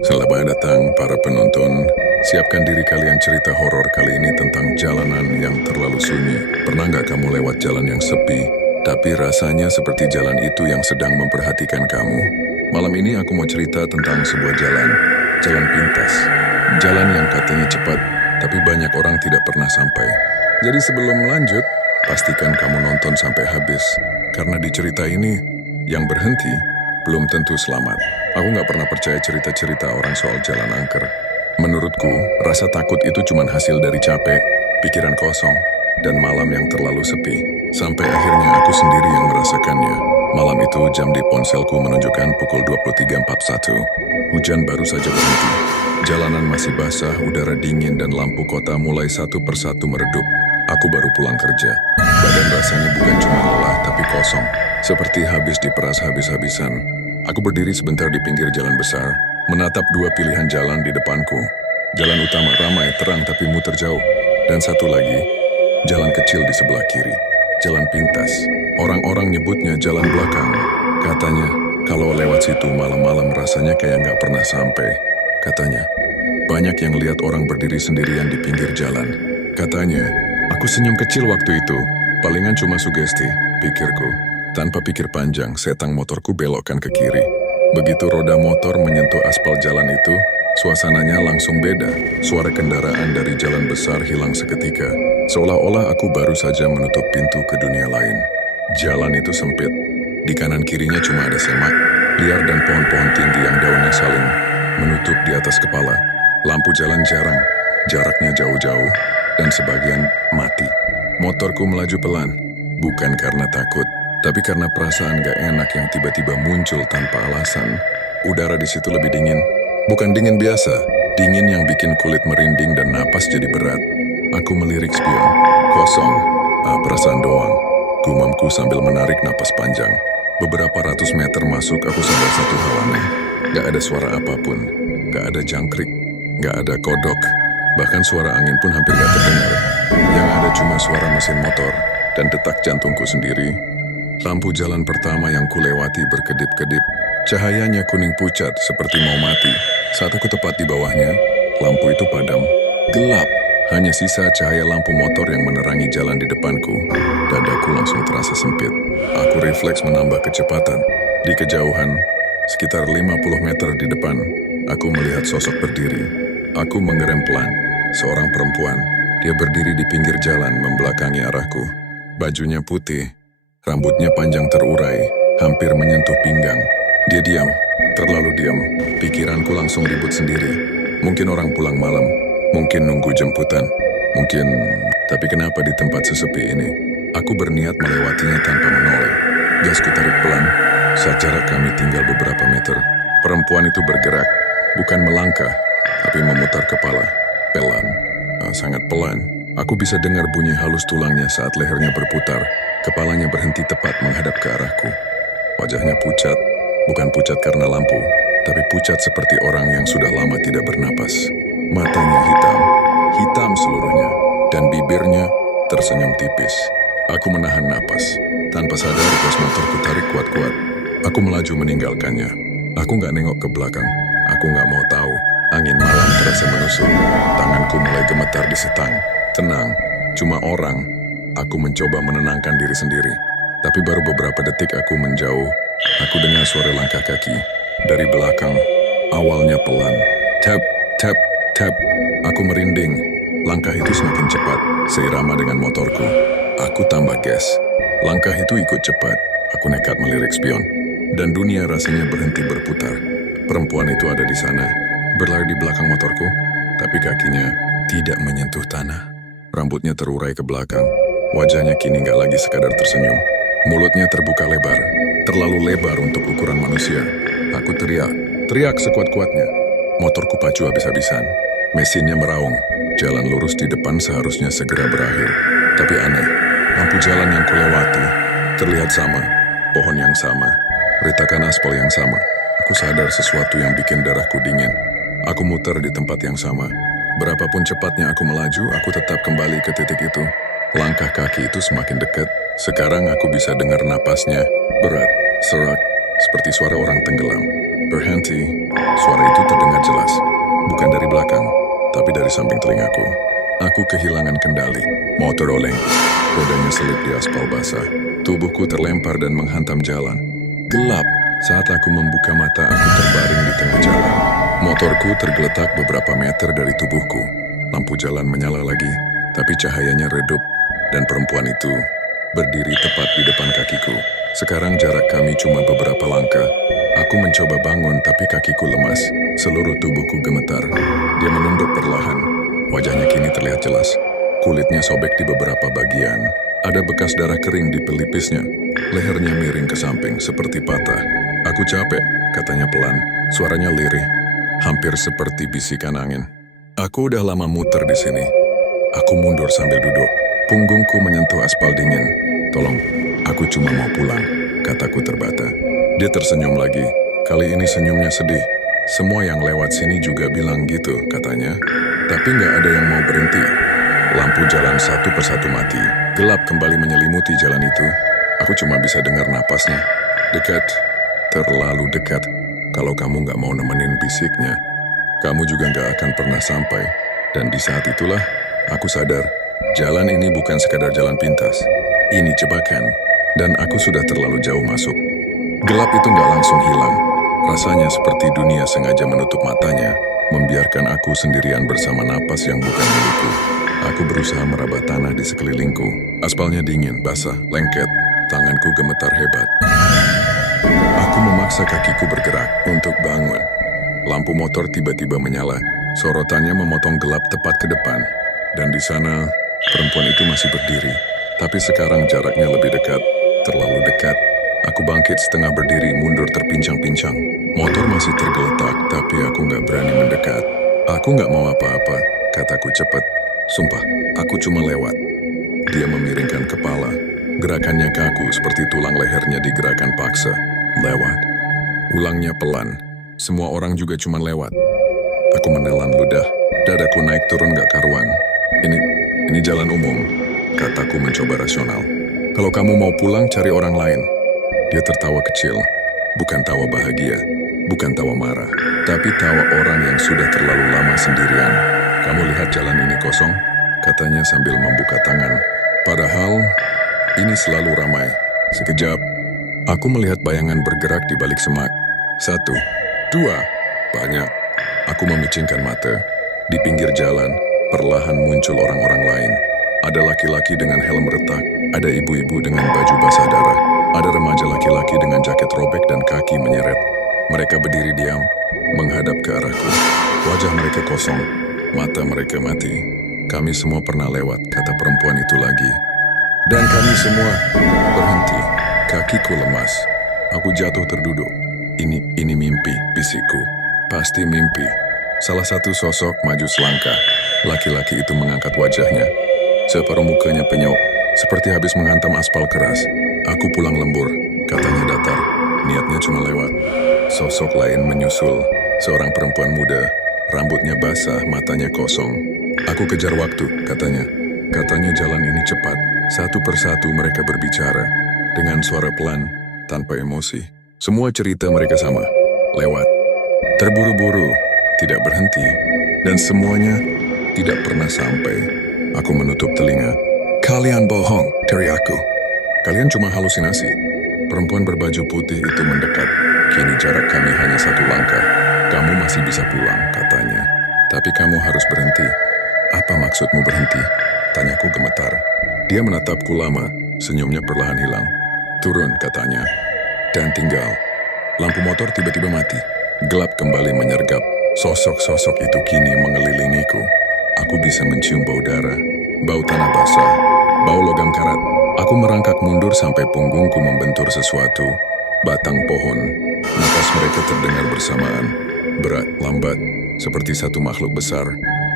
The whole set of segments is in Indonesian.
Selamat datang para penonton. Siapkan diri kalian, cerita horor kali ini tentang jalanan yang terlalu sunyi. Pernah nggak kamu lewat jalan yang sepi, tapi rasanya seperti jalan itu yang sedang memperhatikan kamu? Malam ini aku mau cerita tentang sebuah jalan pintas. Jalan yang katanya cepat, tapi banyak orang tidak pernah sampai. Jadi sebelum lanjut, pastikan kamu nonton sampai habis. Karena di cerita ini, yang berhenti belum tentu selamat. Aku nggak pernah percaya cerita-cerita orang soal jalan angker. Menurutku, rasa takut itu cuma hasil dari capek, pikiran kosong, dan malam yang terlalu sepi. Sampai akhirnya aku sendiri yang merasakannya. Malam itu jam di ponselku menunjukkan pukul 23.41. Hujan baru saja berhenti. Jalanan masih basah, udara dingin, dan lampu kota mulai satu persatu meredup. Aku baru pulang kerja. Badan rasanya bukan cuma lelah, tapi kosong. Seperti habis diperas habis-habisan. Aku berdiri sebentar di pinggir jalan besar, menatap dua pilihan jalan di depanku. Jalan utama ramai, terang tapi muter jauh. Dan satu lagi, jalan kecil di sebelah kiri. Jalan pintas. Orang-orang nyebutnya jalan belakang. Katanya, kalau lewat situ malam-malam rasanya kayak nggak pernah sampai. Katanya, banyak yang lihat orang berdiri sendirian di pinggir jalan. Katanya, aku senyum kecil waktu itu. Palingan cuma sugesti, pikirku. Tanpa pikir panjang, setang motorku belokkan ke kiri. Begitu roda motor menyentuh aspal jalan itu, suasananya langsung beda. Suara kendaraan dari jalan besar hilang seketika. Seolah-olah aku baru saja menutup pintu ke dunia lain. Jalan itu sempit. Di kanan kirinya cuma ada semak, liar dan pohon-pohon tinggi yang daunnya saling menutup di atas kepala. Lampu jalan jarang, jaraknya jauh-jauh, dan sebagian mati. Motorku melaju pelan, bukan karena takut, tapi karena perasaan gak enak yang tiba-tiba muncul tanpa alasan. Udara di situ lebih dingin. Bukan dingin biasa, dingin yang bikin kulit merinding dan napas jadi berat. Aku melirik spion. Kosong. Perasaan doang. Gumamku sambil menarik napas panjang. Beberapa ratus meter masuk, aku sadar satu hal aneh. Gak ada suara apapun. Gak ada jangkrik. Gak ada kodok. Bahkan suara angin pun hampir gak terdengar. Yang ada cuma suara mesin motor dan detak jantungku sendiri. Lampu jalan pertama yang kulewati berkedip-kedip. Cahayanya kuning pucat seperti mau mati. Saat aku tepat di bawahnya, lampu itu padam. Gelap. Hanya sisa cahaya lampu motor yang menerangi jalan di depanku. Dadaku langsung terasa sempit. Aku refleks menambah kecepatan. Di kejauhan, sekitar 50 meter di depan, aku melihat sosok berdiri. Aku mengerem pelan. Seorang perempuan. Dia berdiri di pinggir jalan membelakangi arahku. Bajunya putih. Rambutnya panjang terurai, hampir menyentuh pinggang. Dia diam, terlalu diam. Pikiranku langsung ribut sendiri. Mungkin orang pulang malam, mungkin nunggu jemputan, mungkin... Tapi kenapa di tempat sesepi ini? Aku berniat melewatinya tanpa menoleh. Gasku tarik pelan, saat jarak kami tinggal beberapa meter. Perempuan itu bergerak, bukan melangkah, tapi memutar kepala. Pelan, sangat pelan. Aku bisa dengar bunyi halus tulangnya saat lehernya berputar. Kepalanya berhenti tepat menghadap ke arahku. Wajahnya pucat, bukan pucat karena lampu, tapi pucat seperti orang yang sudah lama tidak bernapas. Matanya hitam seluruhnya, dan bibirnya tersenyum tipis. Aku menahan napas. Tanpa sadar, gas motorku tarik kuat-kuat. Aku melaju meninggalkannya. Aku nggak nengok ke belakang. Aku nggak mau tahu. Angin malam terasa menusuk. Tanganku mulai gemetar di setang. Tenang, cuma orang. Aku mencoba menenangkan diri sendiri. Tapi baru beberapa detik aku menjauh. Aku dengar suara langkah kaki. Dari belakang, awalnya pelan. Tap, tap, tap. Aku merinding. Langkah itu semakin cepat, seirama dengan motorku. Aku tambah gas. Langkah itu ikut cepat. Aku nekat melirik spion. Dan dunia rasanya berhenti berputar. Perempuan itu ada di sana, berlari di belakang motorku. Tapi kakinya tidak menyentuh tanah. Rambutnya terurai ke belakang. Wajahnya kini gak lagi sekadar tersenyum. Mulutnya terbuka lebar. Terlalu lebar untuk ukuran manusia. Aku teriak sekuat-kuatnya. Motorku pacu habis-habisan. Mesinnya meraung. Jalan lurus di depan seharusnya segera berakhir. Tapi aneh, lampu jalan yang kulewati terlihat sama. Pohon yang sama. Retakan aspal yang sama. Aku sadar sesuatu yang bikin darahku dingin. Aku muter di tempat yang sama. Berapapun cepatnya aku melaju, aku tetap kembali ke titik itu. Langkah kaki itu semakin dekat. Sekarang aku bisa dengar napasnya. Berat, serak, seperti suara orang tenggelam. Berhenti. Suara itu terdengar jelas. Bukan dari belakang, tapi dari samping telingaku. Aku kehilangan kendali. Motor oleng. Rodanya selip di aspal basah. Tubuhku terlempar dan menghantam jalan. Gelap. Saat aku membuka mata, aku terbaring di tengah jalan. Motorku tergeletak beberapa meter dari tubuhku. Lampu jalan menyala lagi, tapi cahayanya redup. Dan perempuan itu berdiri tepat di depan kakiku. Sekarang jarak kami cuma beberapa langkah. Aku mencoba bangun, tapi kakiku lemas. Seluruh tubuhku gemetar. Dia menunduk perlahan. Wajahnya kini terlihat jelas. Kulitnya sobek di beberapa bagian. Ada bekas darah kering di pelipisnya. Lehernya miring ke samping, seperti patah. Aku capek, katanya pelan. Suaranya lirih, hampir seperti bisikan angin. Aku udah lama muter di sini. Aku mundur sambil duduk. Punggungku menyentuh aspal dingin. Tolong, aku cuma mau pulang, kataku terbata. Dia tersenyum lagi. Kali ini senyumnya sedih. Semua yang lewat sini juga bilang gitu, katanya. Tapi nggak ada yang mau berhenti. Lampu jalan satu persatu mati. Gelap kembali menyelimuti jalan itu. Aku cuma bisa dengar napasnya. Dekat. Terlalu dekat. Kalau kamu nggak mau nemenin bisiknya, kamu juga nggak akan pernah sampai. Dan di saat itulah, aku sadar, jalan ini bukan sekadar jalan pintas. Ini jebakan, dan aku sudah terlalu jauh masuk. Gelap itu nggak langsung hilang. Rasanya seperti dunia sengaja menutup matanya, membiarkan aku sendirian bersama napas yang bukan milikku. Aku berusaha meraba tanah di sekelilingku. Aspalnya dingin, basah, lengket. Tanganku gemetar hebat. Aku memaksa kakiku bergerak untuk bangun. Lampu motor tiba-tiba menyala. Sorotannya memotong gelap tepat ke depan. Dan di sana, perempuan itu masih berdiri. Tapi sekarang jaraknya lebih dekat. Terlalu dekat. Aku bangkit setengah berdiri, mundur terpincang-pincang. Motor masih tergeletak, tapi aku nggak berani mendekat. Aku nggak mau apa-apa, kataku cepat. Sumpah, aku cuma lewat. Dia memiringkan kepala. Gerakannya kaku seperti tulang lehernya digerakkan paksa. Lewat. Ulangnya pelan. Semua orang juga cuma lewat. Aku menelan ludah. Dadaku naik turun gak karuan. Ini jalan umum, kataku mencoba rasional. Kalau kamu mau pulang, cari orang lain. Dia tertawa kecil. Bukan tawa bahagia. Bukan tawa marah. Tapi tawa orang yang sudah terlalu lama sendirian. Kamu lihat jalan ini kosong? Katanya sambil membuka tangan. Padahal, ini selalu ramai. Sekejap, aku melihat bayangan bergerak di balik semak. 1, 2, banyak. Aku memicingkan mata. Di pinggir jalan, perlahan muncul orang-orang lain. Ada laki-laki dengan helm retak. Ada ibu-ibu dengan baju basah darah. Ada remaja laki-laki dengan jaket robek dan kaki menyeret. Mereka berdiri diam, menghadap ke arahku. Wajah mereka kosong, mata mereka mati. Kami semua pernah lewat, kata perempuan itu lagi. Dan kami semua berhenti. Kakiku lemas. Aku jatuh terduduk. Ini mimpi, bisikku. Pasti mimpi. Salah satu sosok maju selangkah. Laki-laki itu mengangkat wajahnya. Separuh mukanya penyok, seperti habis menghantam aspal keras. Aku pulang lembur, katanya datar. Niatnya cuma lewat. Sosok lain menyusul. Seorang perempuan muda. Rambutnya basah, matanya kosong. Aku kejar waktu, katanya. Katanya jalan ini cepat. Satu persatu mereka berbicara. Dengan suara pelan, tanpa emosi. Semua cerita mereka sama. Lewat. Terburu-buru. Tidak berhenti. Dan semuanya tidak pernah sampai. Aku menutup telinga. Kalian bohong, teriakku. Kalian cuma halusinasi. Perempuan berbaju putih itu mendekat. Kini jarak kami hanya 1 langkah. Kamu masih bisa pulang, katanya. Tapi kamu harus berhenti. Apa maksudmu berhenti? Tanyaku gemetar. Dia menatapku lama, senyumnya perlahan hilang. Turun, katanya. Dan tinggal. Lampu motor tiba-tiba mati. Gelap kembali menyergap. Sosok-sosok itu kini mengelilingiku. Aku bisa mencium bau darah, bau tanah basah, bau logam karat. Aku merangkak mundur sampai punggungku membentur sesuatu. Batang pohon. Napas mereka terdengar bersamaan. Berat, lambat, seperti satu makhluk besar.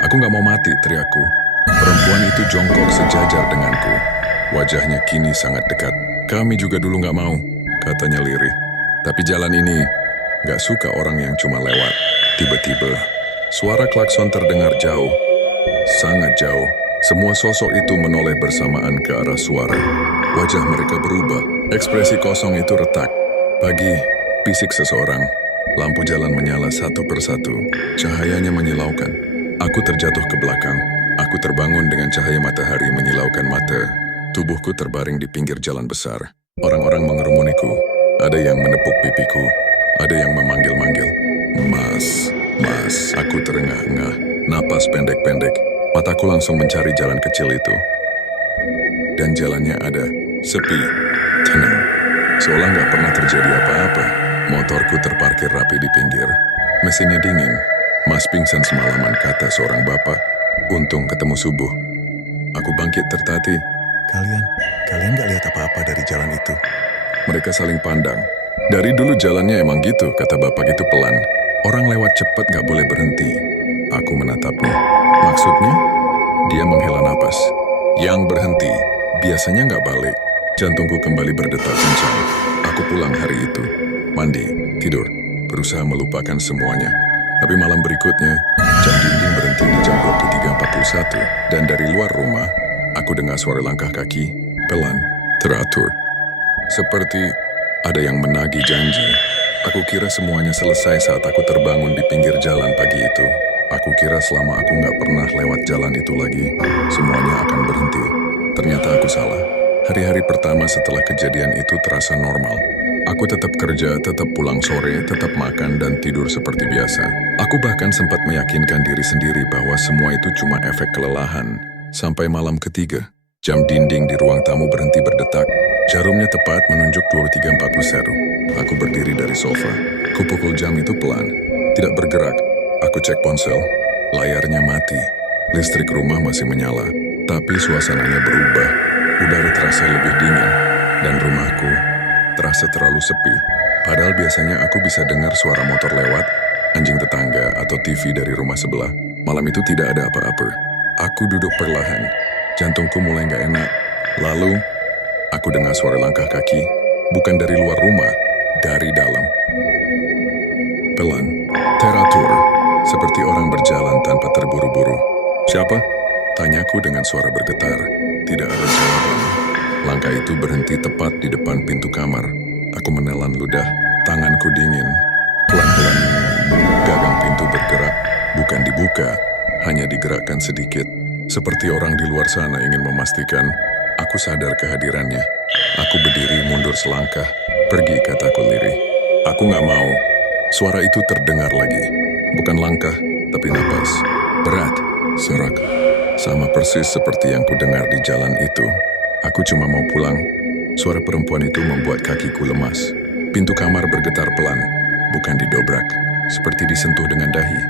Aku gak mau mati, teriakku. Perempuan itu jongkok sejajar denganku. Wajahnya kini sangat dekat. Kami juga dulu gak mau, katanya lirih. Tapi jalan ini gak suka orang yang cuma lewat. Tiba-tiba, suara klakson terdengar jauh. Sangat jauh. Semua sosok itu menoleh bersamaan ke arah suara. Wajah mereka berubah. Ekspresi kosong itu retak. Pagi, bisik seseorang. Lampu jalan menyala satu persatu. Cahayanya menyilaukan. Aku terjatuh ke belakang. Aku terbangun dengan cahaya matahari menyilaukan mata. Tubuhku terbaring di pinggir jalan besar. Orang-orang mengerumuniku. Ada yang menepuk pipiku. Ada yang memanggil-manggil. Mas, mas, aku terengah-engah. Napas pendek-pendek. Mataku langsung mencari jalan kecil itu. Dan jalannya ada. Sepi. Tenang. Seolah nggak pernah terjadi apa-apa. Motorku terparkir rapi di pinggir. Mesinnya dingin. Mas pingsan semalaman, kata seorang bapak. Untung ketemu subuh. Aku bangkit tertatih. Kalian gak lihat apa-apa dari jalan itu? Mereka saling pandang. Dari dulu jalannya emang gitu, kata bapak itu pelan. Orang lewat cepat gak boleh berhenti. Aku menatapnya. Maksudnya? Dia menghela napas. Yang berhenti, biasanya gak balik. Jantungku kembali berdetak kencang. Aku pulang hari itu. Mandi, tidur, berusaha melupakan semuanya. Tapi malam berikutnya, jam dinding berhenti di jam 23.41. Dan dari luar rumah, aku dengar suara langkah kaki, pelan, teratur. Seperti ada yang menagih janji. Aku kira semuanya selesai saat aku terbangun di pinggir jalan pagi itu. Aku kira selama aku nggak pernah lewat jalan itu lagi, semuanya akan berhenti. Ternyata aku salah. Hari-hari pertama setelah kejadian itu terasa normal. Aku tetap kerja, tetap pulang sore, tetap makan dan tidur seperti biasa. Aku bahkan sempat meyakinkan diri sendiri bahwa semua itu cuma efek kelelahan. Sampai malam ketiga, jam dinding di ruang tamu berhenti berdetak. Jarumnya tepat menunjuk 23.41. Aku berdiri dari sofa. Kupukul jam itu pelan. Tidak bergerak. Aku cek ponsel. Layarnya mati. Listrik rumah masih menyala. Tapi suasananya berubah. Udara terasa lebih dingin. Dan rumahku terasa terlalu sepi. Padahal biasanya aku bisa dengar suara motor lewat, anjing tetangga, atau TV dari rumah sebelah. Malam itu tidak ada apa-apa. Aku duduk perlahan. Jantungku mulai gak enak. Lalu, aku dengar suara langkah kaki. Bukan dari luar rumah, dari dalam. Pelan, teratur, seperti orang berjalan tanpa terburu-buru. Siapa? Tanyaku dengan suara bergetar. Tidak ada jawaban. Langkah itu berhenti tepat di depan pintu kamar. Aku menelan ludah, tanganku dingin. Pelan-pelan, gagang pintu bergerak. Bukan dibuka, hanya digerakkan sedikit. Seperti orang di luar sana ingin memastikan, aku sadar kehadirannya. Aku berdiri mundur selangkah. Pergi, kataku lirih. Aku gak mau. Suara itu terdengar lagi. Bukan langkah, tapi napas. Berat, serak. Sama persis seperti yang kudengar di jalan itu. Aku cuma mau pulang. Suara perempuan itu membuat kakiku lemas. Pintu kamar bergetar pelan, bukan didobrak. Seperti disentuh dengan dahi.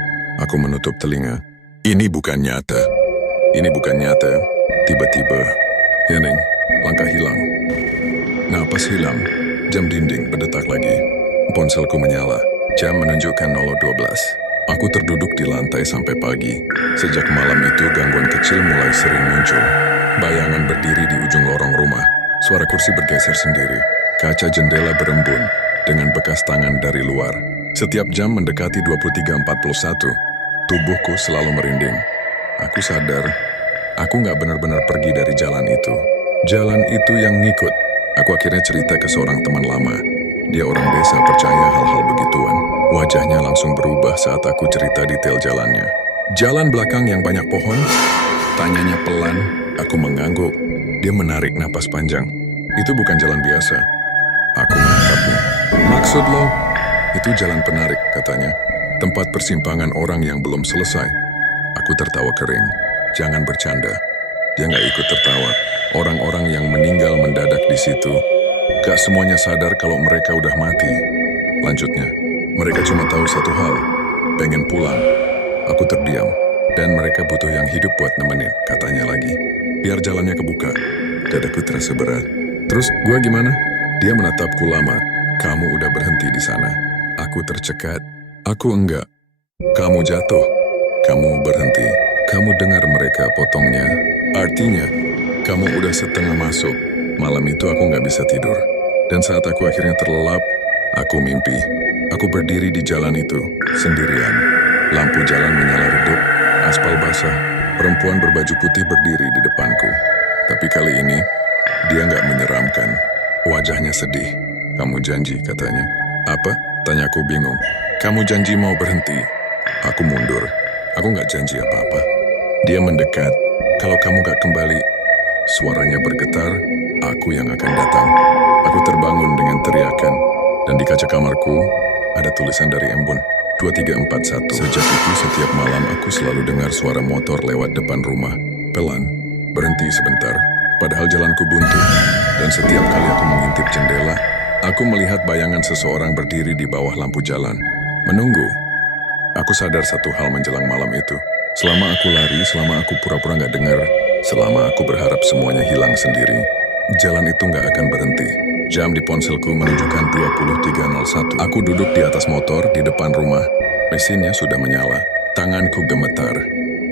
Aku menutup telinga. Ini bukan nyata. Ini bukan nyata. Tiba-tiba, ya Neng, langkah hilang. Napas hilang. Jam dinding berdetak lagi. Ponselku menyala. Jam menunjukkan 00.12. Aku terduduk di lantai sampai pagi. Sejak malam itu gangguan kecil mulai sering muncul. Bayangan berdiri di ujung lorong rumah. Suara kursi bergeser sendiri. Kaca jendela berembun dengan bekas tangan dari luar. Setiap jam mendekati 23.41. Tubuhku selalu merinding. Aku sadar, aku gak benar-benar pergi dari jalan itu. Jalan itu yang ngikut. Aku akhirnya cerita ke seorang teman lama. Dia orang desa percaya hal-hal begituan. Wajahnya langsung berubah saat aku cerita detail jalannya. Jalan belakang yang banyak pohon? Tanyanya pelan. Aku mengangguk. Dia menarik napas panjang. Itu bukan jalan biasa. Aku menangkapnya. Maksud lo? Itu jalan penarik, katanya. Tempat persimpangan orang yang belum selesai. Aku tertawa kering. Jangan bercanda. Dia gak ikut tertawa. Orang-orang yang meninggal mendadak di situ. Gak semuanya sadar kalau mereka udah mati. Lanjutnya, mereka cuma tahu satu hal. Pengen pulang. Aku terdiam. Dan mereka butuh yang hidup buat nemenin, katanya lagi. Biar jalannya kebuka. Dadaku terasa berat. Terus gua gimana? Dia menatapku lama. Kamu udah berhenti di sana. Aku tercekat. Aku enggak. Kamu jatuh. Kamu berhenti. Kamu dengar mereka potongnya. Artinya, kamu udah setengah masuk. Malam itu aku nggak bisa tidur. Dan saat aku akhirnya terlelap, aku mimpi. Aku berdiri di jalan itu, sendirian. Lampu jalan menyala redup, aspal basah. Perempuan berbaju putih berdiri di depanku. Tapi kali ini, dia nggak menyeramkan. Wajahnya sedih. Kamu janji, katanya. Apa? Tanyaku bingung. Kamu janji mau berhenti? Aku mundur. Aku nggak janji apa-apa. Dia mendekat. Kalau kamu nggak kembali, suaranya bergetar, aku yang akan datang. Aku terbangun dengan teriakan. Dan di kaca kamarku, ada tulisan dari embun. 2341. Sejak itu setiap malam aku selalu dengar suara motor lewat depan rumah. Pelan, berhenti sebentar. Padahal jalanku buntu. Dan setiap kali aku mengintip jendela, aku melihat bayangan seseorang berdiri di bawah lampu jalan. Menunggu. Aku sadar satu hal menjelang malam itu. Selama aku lari, selama aku pura-pura nggak dengar, selama aku berharap semuanya hilang sendiri, jalan itu nggak akan berhenti. Jam di ponselku menunjukkan 23.01. Aku duduk di atas motor di depan rumah. Mesinnya sudah menyala. Tanganku gemetar.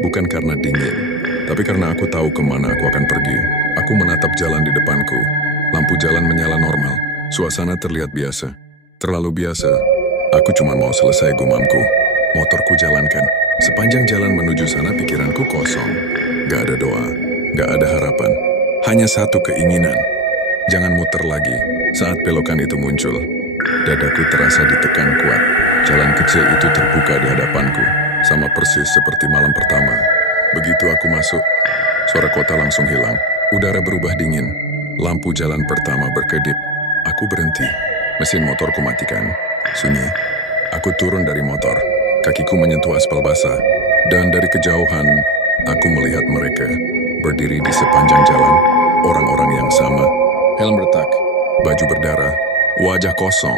Bukan karena dingin, tapi karena aku tahu kemana aku akan pergi. Aku menatap jalan di depanku. Lampu jalan menyala normal. Suasana terlihat biasa. Terlalu biasa. Aku cuma mau selesai gumamku. Motorku jalankan. Sepanjang jalan menuju sana pikiranku kosong. Gak ada doa. Gak ada harapan. Hanya satu keinginan. Jangan muter lagi. Saat belokan itu muncul, dadaku terasa ditekan kuat. Jalan kecil itu terbuka di hadapanku, sama persis seperti malam pertama. Begitu aku masuk, suara kota langsung hilang. Udara berubah dingin. Lampu jalan pertama berkedip. Aku berhenti. Mesin motorku matikan. Sunyi. Aku turun dari motor. Kakiku menyentuh aspal basah. Dan dari kejauhan, aku melihat mereka berdiri di sepanjang jalan. Orang-orang yang sama. Helm retak, baju berdarah, wajah kosong,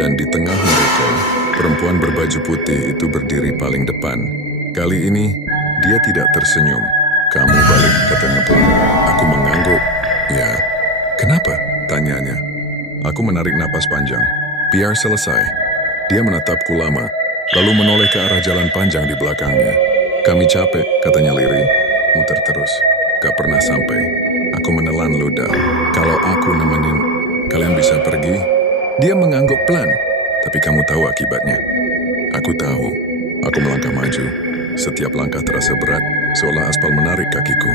dan di tengah mereka, perempuan berbaju putih itu berdiri paling depan. Kali ini, dia tidak tersenyum. Kamu balik, katanya pelan. Aku mengangguk. Ya, kenapa? Tanyanya. Aku menarik napas panjang. Biar selesai. Dia menatapku lama, lalu menoleh ke arah jalan panjang di belakangnya. Kami capek, katanya lirih. Muter terus. Gak pernah sampai. Aku menelan ludah. Kalau aku nemenin, kalian bisa pergi? Dia mengangguk pelan. Tapi kamu tahu akibatnya. Aku tahu. Aku melangkah maju. Setiap langkah terasa berat, seolah aspal menarik kakiku.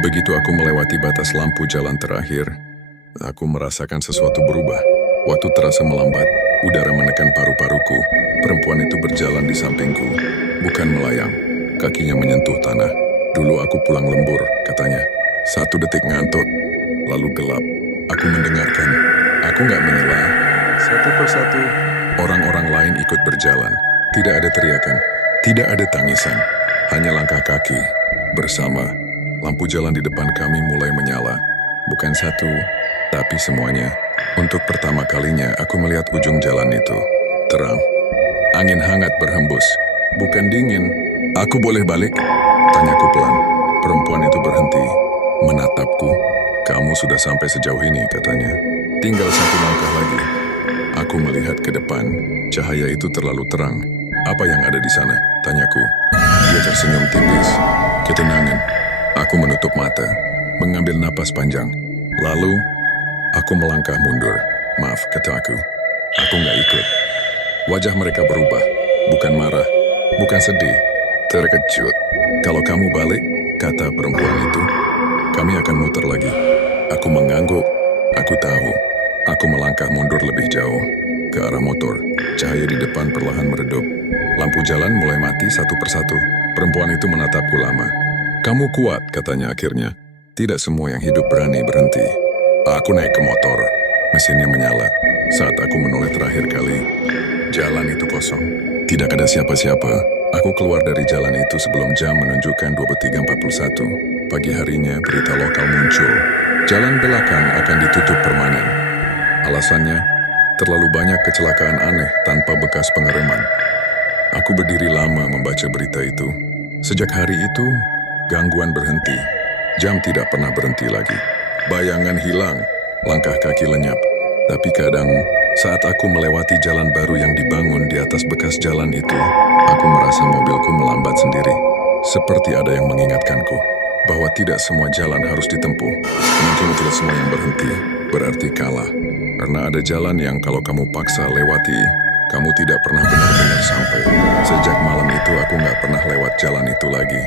Begitu aku melewati batas lampu jalan terakhir, aku merasakan sesuatu berubah. Waktu terasa melambat, udara menekan paru-paruku. Perempuan itu berjalan di sampingku, bukan melayang. Kakinya menyentuh tanah. Dulu aku pulang lembur, katanya. 1 detik ngantuk, lalu gelap. Aku mendengarkan. Aku nggak menyela. Satu persatu, orang-orang lain ikut berjalan. Tidak ada teriakan, tidak ada tangisan. Hanya langkah kaki. Bersama, lampu jalan di depan kami mulai menyala. Bukan satu, tapi semuanya. Untuk pertama kalinya, aku melihat ujung jalan itu. Terang. Angin hangat berhembus. Bukan dingin. Aku boleh balik? Tanyaku pelan. Perempuan itu berhenti. Menatapku. Kamu sudah sampai sejauh ini, katanya. Tinggal 1 langkah lagi. Aku melihat ke depan. Cahaya itu terlalu terang. Apa yang ada di sana? Tanyaku. Dia tersenyum tipis. Ketenangan. Aku menutup mata. Mengambil napas panjang. Lalu, aku melangkah mundur. Maaf, kataku. Aku nggak ikut. Wajah mereka berubah. Bukan marah. Bukan sedih. Terkejut. Kalau kamu balik, kata perempuan itu, kami akan muter lagi. Aku mengangguk. Aku tahu. Aku melangkah mundur lebih jauh. Ke arah motor. Cahaya di depan perlahan meredup. Lampu jalan mulai mati satu persatu. Perempuan itu menatapku lama. Kamu kuat, katanya akhirnya. Tidak semua yang hidup berani berhenti. Aku naik ke motor. Mesinnya menyala. Saat aku menoleh terakhir kali, jalan itu kosong. Tidak ada siapa-siapa. Aku keluar dari jalan itu sebelum jam menunjukkan 23.41. Pagi harinya berita lokal muncul. Jalan belakang akan ditutup permanen. Alasannya, terlalu banyak kecelakaan aneh tanpa bekas pengereman. Aku berdiri lama membaca berita itu. Sejak hari itu, gangguan berhenti. Jam tidak pernah berhenti lagi. Bayangan hilang, langkah kaki lenyap. Tapi kadang, saat aku melewati jalan baru yang dibangun di atas bekas jalan itu, aku merasa mobilku melambat sendiri. Seperti ada yang mengingatkanku bahwa tidak semua jalan harus ditempuh. Mungkin tidak semua yang berhenti berarti kalah. Karena ada jalan yang kalau kamu paksa lewati, kamu tidak pernah benar-benar sampai. Sejak malam itu aku nggak pernah lewat jalan itu lagi.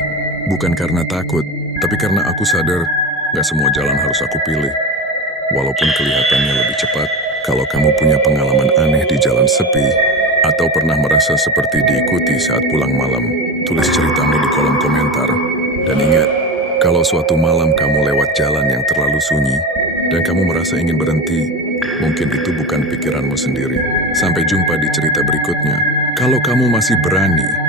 Bukan karena takut, tapi karena aku sadar nggak semua jalan harus aku pilih. Walaupun kelihatannya lebih cepat, kalau kamu punya pengalaman aneh di jalan sepi, Atau pernah merasa seperti diikuti saat pulang malam? Tulis ceritamu di kolom komentar. Dan ingat, kalau suatu malam kamu lewat jalan yang terlalu sunyi, dan kamu merasa ingin berhenti, mungkin itu bukan pikiranmu sendiri. Sampai jumpa di cerita berikutnya. Kalau kamu masih berani